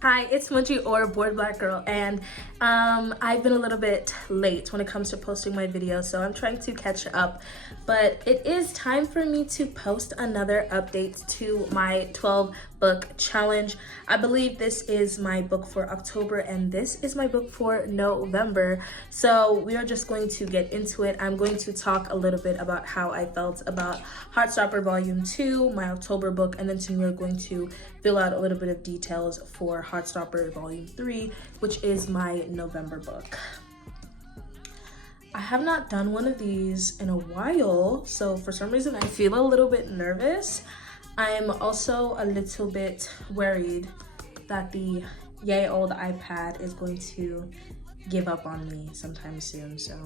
Hi, it's Munchie or Bored Black Girl, and I've been a little bit late when it comes to posting my videos, so I'm trying to catch up. But it is time for me to post another update to my 12 book challenge. I believe this is my book for October and this is my book for November. So we are just going to get into it. I'm going to talk a little bit about how I felt about Heartstopper Volume 2, my October book, and then soon we're going to fill out a little bit of details for Heartstopper Volume 3, which is my November book. I have not done one of these in a while, so for some reason I feel a little bit nervous. I'm also a little bit worried that the yay old iPad is going to give up on me sometime soon, so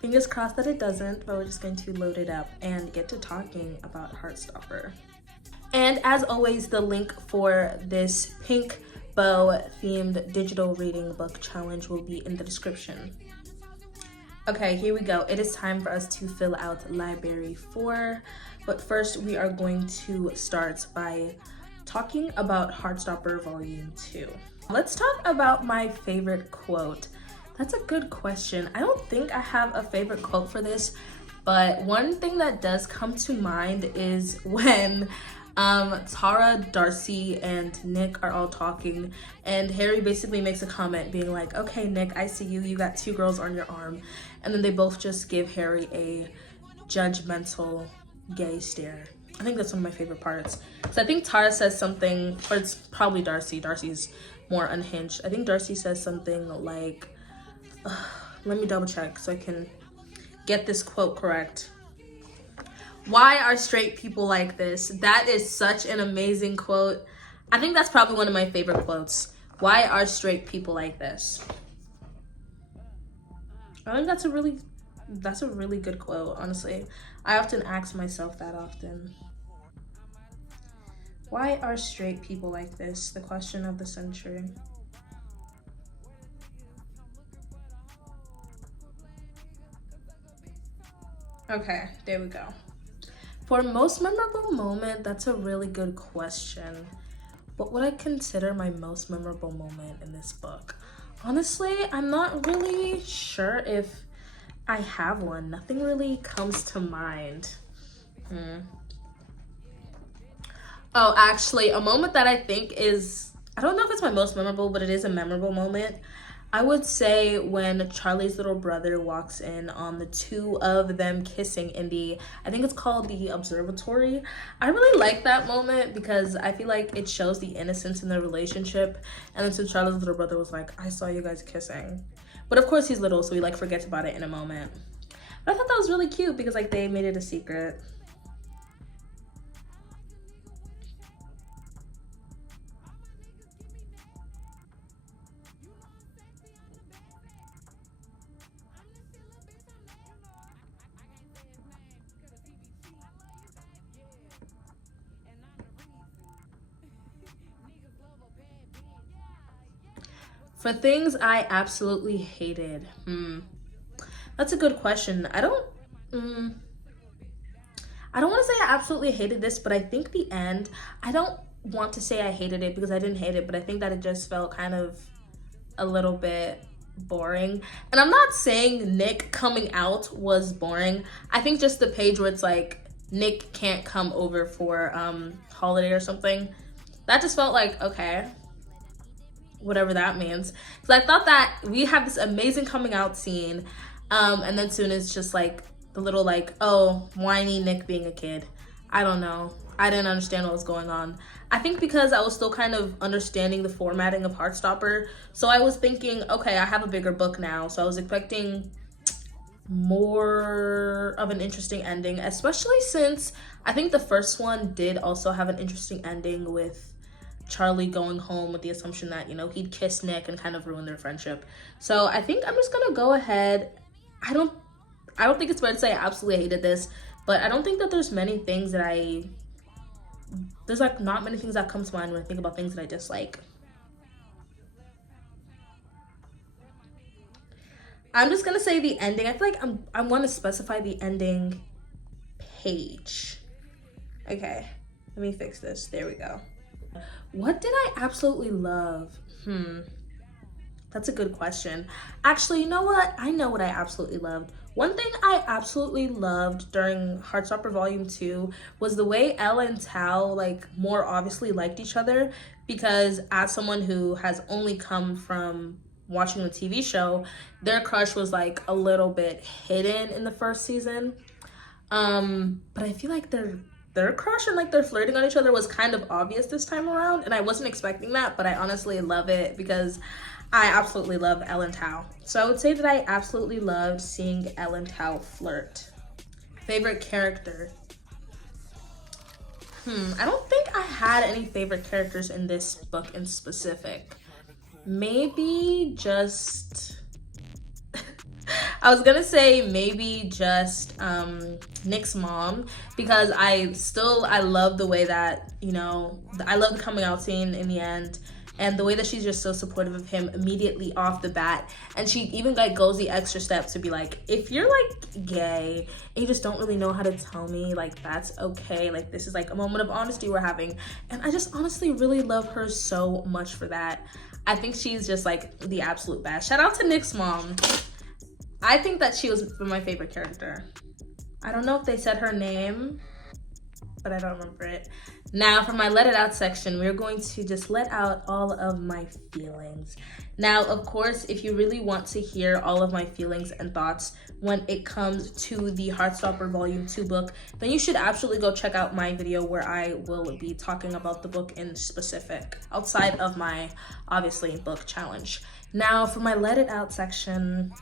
fingers crossed that it doesn't, but we're just going to load it up and get to talking about Heartstopper. And as always, the link for this pink bow themed digital reading book challenge will be in the description. Okay, here we go. It is time for us to fill out Library 4, but first we are going to start by talking about Heartstopper Volume 2. Let's talk about my favorite quote. That's a good question. I don't think I have a favorite quote for this, but one thing that does come to mind is when Tara, Darcy, and Nick are all talking, and Harry basically makes a comment being like, okay, Nick, I see you, you got 2 girls on your arm, and then they both just give Harry a judgmental gay stare. I think that's one of my favorite parts. So I think Tara says something, or it's probably Darcy. Darcy's more unhinged. I think Darcy says something like, let me double check so I can get this quote correct. Why are straight people like this? That is such an amazing quote. I think that's probably one of my favorite quotes. Why are straight people like this? I think that's a really good quote, honestly. I often ask myself that often. Why are straight people like this? The question of the century. Okay, there we go. For most memorable moment, that's a really good question. What would I consider my most memorable moment in this book? Honestly, I'm not really sure if I have one. Nothing really comes to mind. Oh, actually, a moment that I think is, I don't know if it's my most memorable, but it is a memorable moment. I would say when Charlie's little brother walks in on the 2 of them kissing in the, I think it's called the observatory. I really like that moment because I feel like it shows the innocence in their relationship. And then so Charlie's little brother was like, I saw you guys kissing. But of course he's little, so he like forgets about it in a moment. But I thought that was really cute because like they made it a secret. For things I absolutely hated. That's a good question. I don't want to say I absolutely hated this, but I think the end, I don't want to say I hated it because I didn't hate it, but I think that it just felt kind of a little bit boring. And I'm not saying Nick coming out was boring. I think just the page where it's like Nick can't come over for holiday or something, that just felt like, okay, whatever that means. Because I thought that we have this amazing coming out scene, and then soon it's just like the little like, oh, whiny Nick being a kid. I don't know. I didn't understand what was going on. I think because I was still kind of understanding the formatting of Heartstopper, so I was thinking, okay, I have a bigger book now, so I was expecting more of an interesting ending, especially since I think the first one did also have an interesting ending with Charlie going home with the assumption that, you know, he'd kiss Nick and kind of ruin their friendship. So I think I'm just gonna go ahead. I don't think it's fair to say I absolutely hated this, but I don't think that there's many things that there's like not many things that come to mind when I think about things that I dislike. I'm just gonna say the ending. I feel like I want to specify the ending page. Okay, let me fix this. There we go. What did I absolutely love? That's a good question. Actually, you know what? I know what I absolutely loved. One thing I absolutely loved during Heartstopper Volume 2 was the way Elle and Tao like more obviously liked each other, because as someone who has only come from watching the TV show, their crush was like a little bit hidden in the first season. But I feel like their crush and like their flirting on each other was kind of obvious this time around, and I wasn't expecting that, but I honestly love it because I absolutely love Elle and Tao. So I would say that I absolutely loved seeing Elle and Tao flirt. Favorite character? I don't think I had any favorite characters in this book in specific. Maybe just I was gonna say maybe just Nick's mom, because I love the way that, you know, I love the coming out scene in the end, and the way that she's just so supportive of him immediately off the bat. And she even like goes the extra step to be like, if you're like gay and you just don't really know how to tell me, like that's okay, like this is like a moment of honesty we're having. And I just honestly really love her so much for that. I think she's just like the absolute best. Shout out to Nick's mom. I think that she was my favorite character. I don't know if they said her name, but I don't remember it. Now for my let it out section, we're going to just let out all of my feelings. Now, of course, if you really want to hear all of my feelings and thoughts when it comes to the Heartstopper Volume 2 book, then you should absolutely go check out my video where I will be talking about the book in specific, outside of my, obviously, book challenge. Now, for my let it out section,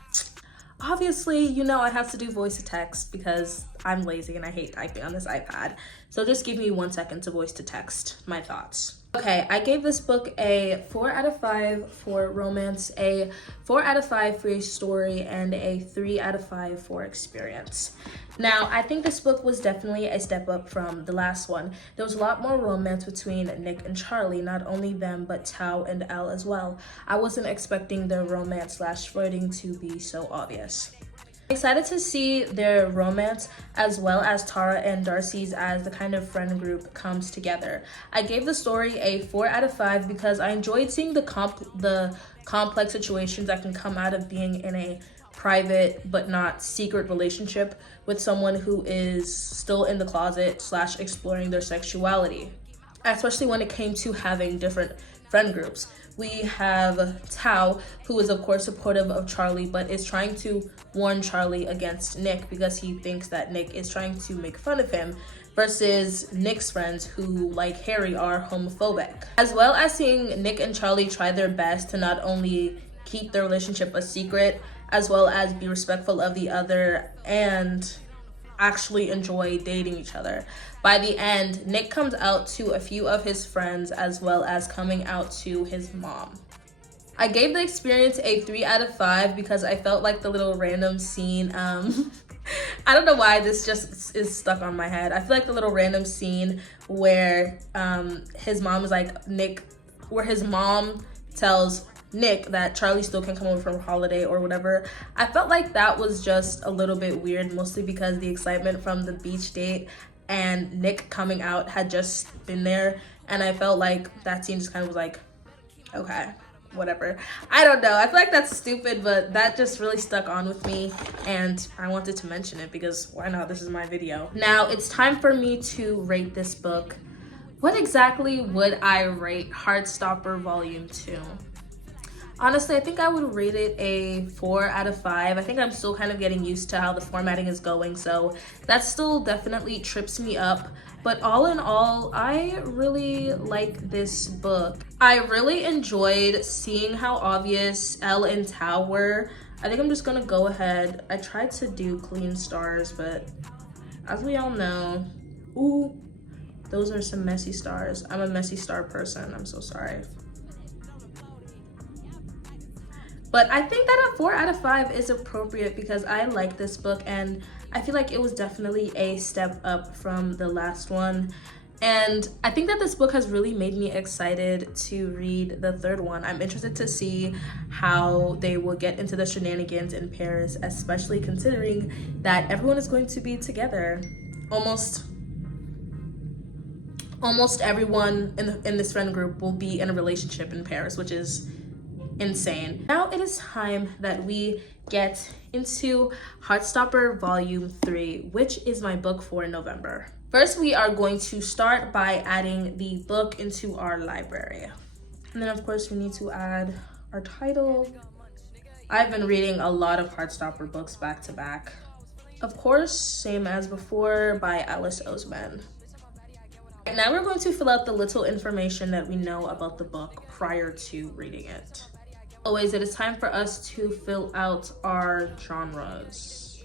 obviously, you know I have to do voice to text because I'm lazy and I hate typing on this iPad. So just give me 1 second to voice to text my thoughts. Okay, I gave this book a 4 out of 5 for romance, a 4 out of 5 for a story, and a 3 out of 5 for experience. Now, I think this book was definitely a step up from the last one. There was a lot more romance between Nick and Charlie, not only them, but Tao and Elle as well. I wasn't expecting their romance slash flirting to be so obvious. I'm excited to see their romance as well as Tara and Darcy's as the kind of friend group comes together. I gave the story a 4 out of 5 because I enjoyed seeing the complex situations that can come out of being in a private but not secret relationship with someone who is still in the closet slash exploring their sexuality, especially when it came to having different friend groups. We have Tao, who is of course supportive of Charlie, but is trying to warn Charlie against Nick because he thinks that Nick is trying to make fun of him, versus Nick's friends who, like Harry, are homophobic. As well as seeing Nick and Charlie try their best to not only keep their relationship a secret, as well as be respectful of the other and actually enjoy dating each other. By the end, Nick comes out to a few of his friends as well as coming out to his mom. I gave the experience a 3 out of 5 because I felt like the little random scene, I don't know why this just is stuck on my head. I feel like the little random scene where his mom is like, where his mom tells Nick that Charlie still can come over from holiday or whatever. I felt like that was just a little bit weird, mostly because the excitement from the beach date and Nick coming out had just been there, and I felt like that scene just kind of was like, okay, whatever. I don't know. I feel like that's stupid, but that just really stuck on with me, and I wanted to mention it because why not? This is my video. Now it's time for me to rate this book. What exactly would I rate Heartstopper Volume 2? Honestly, I think I would rate it a 4 out of 5. I think I'm still kind of getting used to how the formatting is going, so that still definitely trips me up. But all in all, I really like this book. I really enjoyed seeing how obvious Elle and Tao were. I think I'm just gonna go ahead. I tried to do clean stars, but as we all know, ooh, those are some messy stars. I'm a messy star person, I'm so sorry. But I think that a 4 out of 5 is appropriate because I like this book and I feel like it was definitely a step up from the last one. And I think that this book has really made me excited to read the third one. I'm interested to see how they will get into the shenanigans in Paris, especially considering that everyone is going to be together almost almost everyone in this friend group will be in a relationship in Paris, which is insane. Now it is time that we get into Heartstopper Volume 3, which is my book for November. First, we are going to start by adding the book into our library. And then of course we need to add our title. I've been reading a lot of Heartstopper books back to back. Of course, same as before, by Alice Osman. Now we're going to fill out the little information that we know about the book prior to reading it. Always, it is time for us to fill out our genres.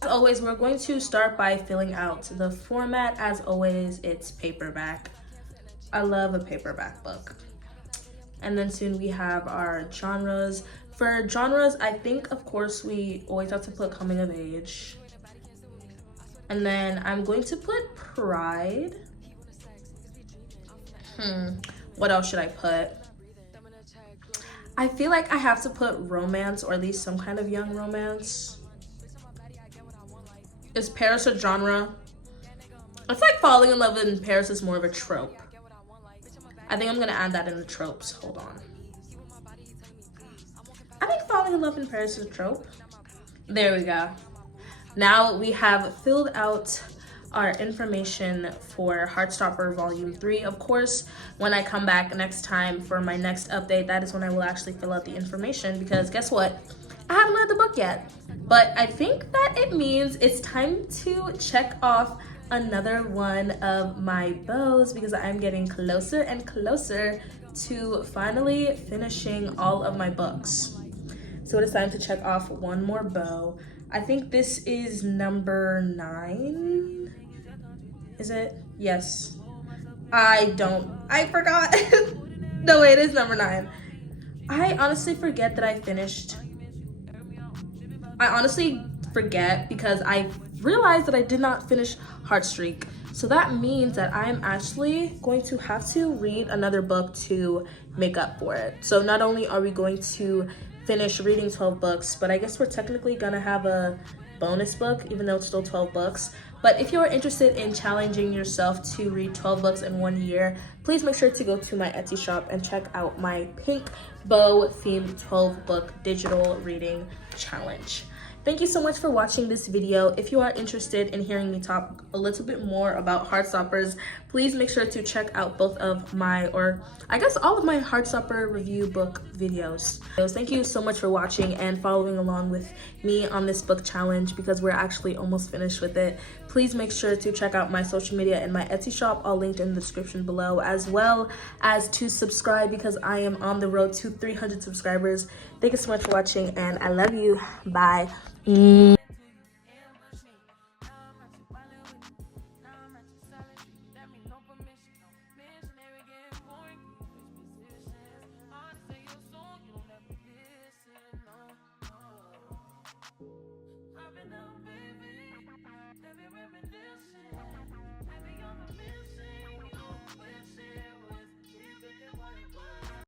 As always, we're going to start by filling out the format. As always, it's paperback. I love a paperback book. And then soon we have our genres. For genres, I think, of course, we always have to put coming of age. And then I'm going to put pride. What else should I put? I feel like I have to put romance, or at least some kind of young romance. Is Paris a genre? It's like falling in love in Paris is more of a trope. I think I'm gonna add that in the tropes. Hold on. I think falling in love in Paris is a trope. There we go. Now we have filled out our information for Heartstopper Volume 3. Of course, when I come back next time for my next update, that is when I will actually fill out the information, because guess what? I haven't read the book yet. But I think that it means it's time to check off another one of my bows, because I'm getting closer and closer to finally finishing all of my books. So it is time to check off one more bow. I think this is number 9. Is it? Yes. I forgot. No, it is number 9. I honestly forget that I finished. I honestly forget because I realized that I did not finish Heartstreak. So that means that I'm actually going to have to read another book to make up for it. So not only are we going to finish reading 12 books, but I guess we're technically gonna have a bonus book, even though it's still 12 books. But if you're interested in challenging yourself to read 12 books in 1 year, please make sure to go to my Etsy shop and check out my pink bow themed 12 book digital reading challenge. Thank you so much for watching this video. If you are interested in hearing me talk a little bit more about Heartstoppers, please make sure to check out both of my, or I guess all of my Heartstopper review book videos. So thank you so much for watching and following along with me on this book challenge, because we're actually almost finished with it. Please make sure to check out my social media and my Etsy shop, all linked in the description below, as well as to subscribe, because I am on the road to 300 subscribers. Thank you so much for watching, and I love you. Bye. I've been out, baby, everywhere in this